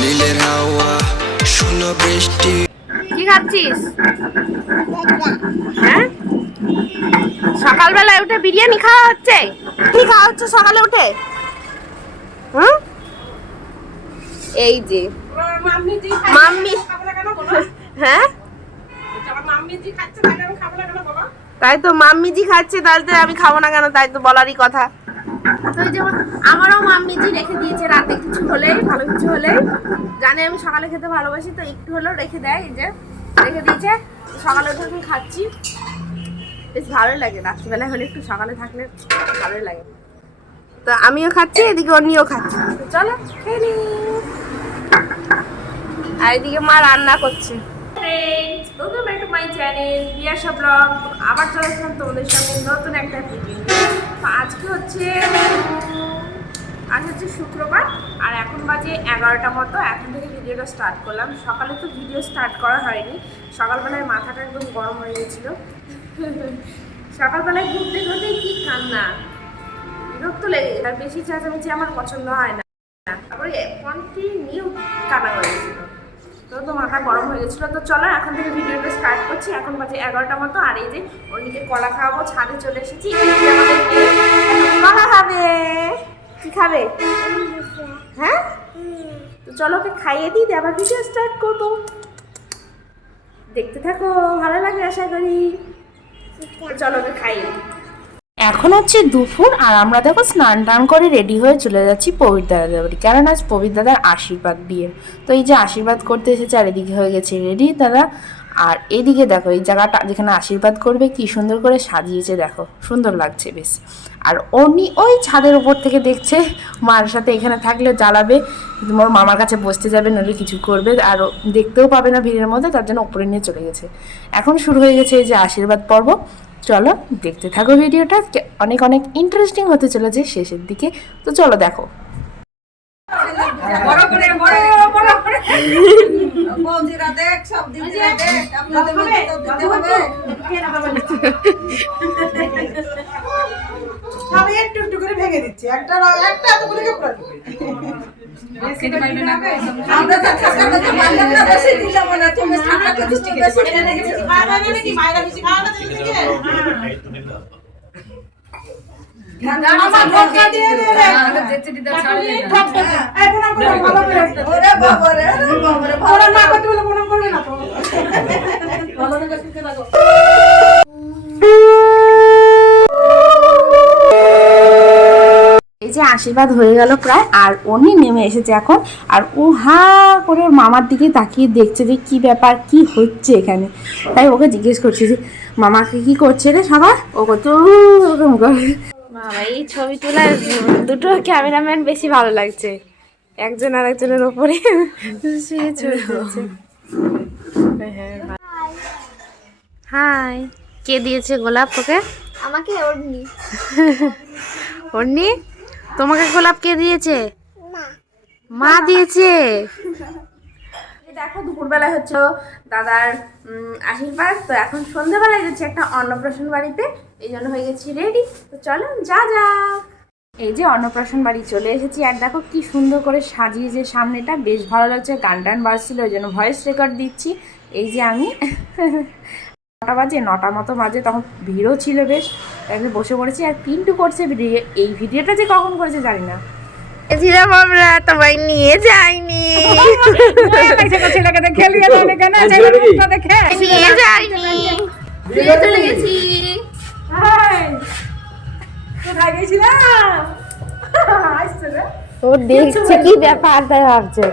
নীলের হাওয়া শোনো বৃষ্টি। কি খাচ্ছিস? হ্যাঁ, সকালবেলায় উঠে বিরিয়ানি খাওয়া হচ্ছে? কি খাওয়া হচ্ছে সকালে উঠে? হুম, এই যে মাম্মি। হ্যাঁ, তাই তো মাম্মিজি খাচ্ছে, তাহলে আমি খাবো না কেন? তাই তো বলারই কথা। তো এই যেমন আমারও মাম্মিজি রেখে দিয়েছে, রাতে কিছু হলেই, ভালো কিছু হলেই, জানে আমি সকালে খেতে ভালোবাসি, তো একটু হলেও রেখে দেয়। এই যে রেখে দিয়েছে, সকালে উঠে এখন খাচ্ছি, বেশ ভালোই লাগে। রাত্রিবেলা হলে একটু সকালে থাকলে ভালোই লাগে। তো আমিও খাচ্ছি, এদিকে অন্যও খাচ্ছি। তো চলো খেয়ে নিই। আর এদিকে মা রান্না করছে। Welcome back to my channel Riyasha blog. আবার চলে আসলাম তোমাদের সামনে নতুন একটা ভিডিও। তো আজকে হচ্ছে শুক্রবার, আর এখন বাজে 11টা মতো। এখন থেকে ভিডিওটা স্টার্ট করলাম। সকালে তো ভিডিও স্টার্ট করা হয়নি, সকালবেলায় মাথাটা একদম গরম হয়ে গেছিলো। সকালবেলায় ঘুরতে ঘুরতে কি কান্না, বিরক্ত লেগে গেছে। আর বেশি চেঁচামেচি আমার পছন্দ হয় না, তারপরে কন্টিনিউ কান্না করে গেছিলো, তো মাথা গরম হয়ে গেছিলো। তো চলো এখন থেকে ভিডিওটা স্টার্ট করছি। এখন বাজে 11টা মতো, আর এই যে ওদিকে কলা খাওয়াবো, ছাদে চলে এসেছি। কলা খাবে? কি খাবে? হ্যাঁ, তো চলো ওকে খাইয়ে দিই, আবার ভিডিও স্টার্ট করবো। দেখতে থাকো, ভালো লাগবে আশা করি। চলো ওকে খাইয়ে দিই। এখন হচ্ছে দুপুর, আর আমরা দেখো স্নান টান করে রেডি হয়ে চলে যাচ্ছি পবিত্র দাদার বাড়ি, কারণ আজ পবিত্র দাদার আশীর্বাদ বিয়ে। তো এই যে আশীর্বাদ করতে এসেছে, আর এদিকে হয়ে গেছে রেডি দাদা। আর এদিকে দেখো এই জায়গাটা যেখানে আশীর্বাদ করবে কি সুন্দর করে সাজিয়েছে, দেখো সুন্দর লাগছে বেশ। আর উনি ওই ছাদের উপর থেকে দেখছে, মার সাথে এখানে থাকলে জ্বালাবে, তোমার মামার কাছে বসতে যাবে, নইলে কিছু করবে, আর দেখতেও পাবে না ভিড়ের মধ্যে, তার জন্য উপরে নিয়ে চলে গেছে। এখন শুরু হয়ে গেছে এই যে আশীর্বাদ পর্ব। চলো দেখতে থাকো ভিডিওটা, অনেক অনেক ইন্টারেস্টিং হতে চলেছে শেষের দিকে। তো চলো দেখো। আমি একটু একটু করে ভেঙে দিচ্ছি, একটা একটা এতগুলো কে পুরো খেতে পারবে না। আমরা তো কাকা মানলাম না, বসে দিলাম না, তুমি সামনে তো ঠিক আছে। খাওয়া যাবে নাকি? মায়েরা বেশি খাওয়া না দিলে কি? আমার ঢোকা দিয়ে দে রে, আমরা যেতে দিতে ছাড় দে। এই প্রণাম করে ভালো করে। ওরে বাবা রে, বাবা রে, প্রণাম না করতে বলে প্রণাম করবে না তো। ভালো করে শিখতে লাগো। এই যে আশীর্বাদ হয়ে গেল প্রায়, আর উনি নেমে এসেছে এখন। আর ও হা করে ওর মামার দিকে তাকিয়ে দেখছে যে কি ব্যাপার, কি হচ্ছে এখানে। তাই ওকে জিজ্ঞেস করছে যে মামাকে কি করছে রে সবাই। ও কত ওরকম করে। বাবা, এই ছবি তোলার দুটো ক্যামেরাম্যান বেশি ভালো লাগছে, একজন আর একজনের ওপরে শুয়ে ছবি তুলছে। হাই, কে দিয়েছে গোলাপ তোকে? আমাকে ওড়নি। ওড়নি? তোমাকে গোলাপ কে দিয়েছে? মা দিয়েছে। দেখো দুপুরবেলায় হচ্ছে দাদার আশীর্বাদ। তো এখন সন্ধ্যাবেলায় যাচ্ছি একটা অন্নপ্রাশন বাড়িতে, এই জন্য হয়ে গেছি রেডি। তো চলো যা যা। এই যে অন্নপ্রাশন বাড়ি চলে এসেছি, আর দেখো কি সুন্দর করে সাজিয়েছে সামনেটা, বেশ ভালো লাগছে। গান টান বাজছিল, ওই জন্য ভয়েস রেকর্ড দিচ্ছি। এই যে আমি 9টা বাজে, 9টা মতো বাজে, তখন ভিড়ও ছিল বেশ, তাই বসে পড়েছি। আর পিন্টু করছে ভিডিও, এই ভিডিওটা যে কখন করেছে জানি না। ছিলাম আমরা, তোমায় নিয়ে যাইনি, নিয়ে যাইনি, চলে গেছি। ও দেখছে কি ব্যাপার, তাই ভাবছে।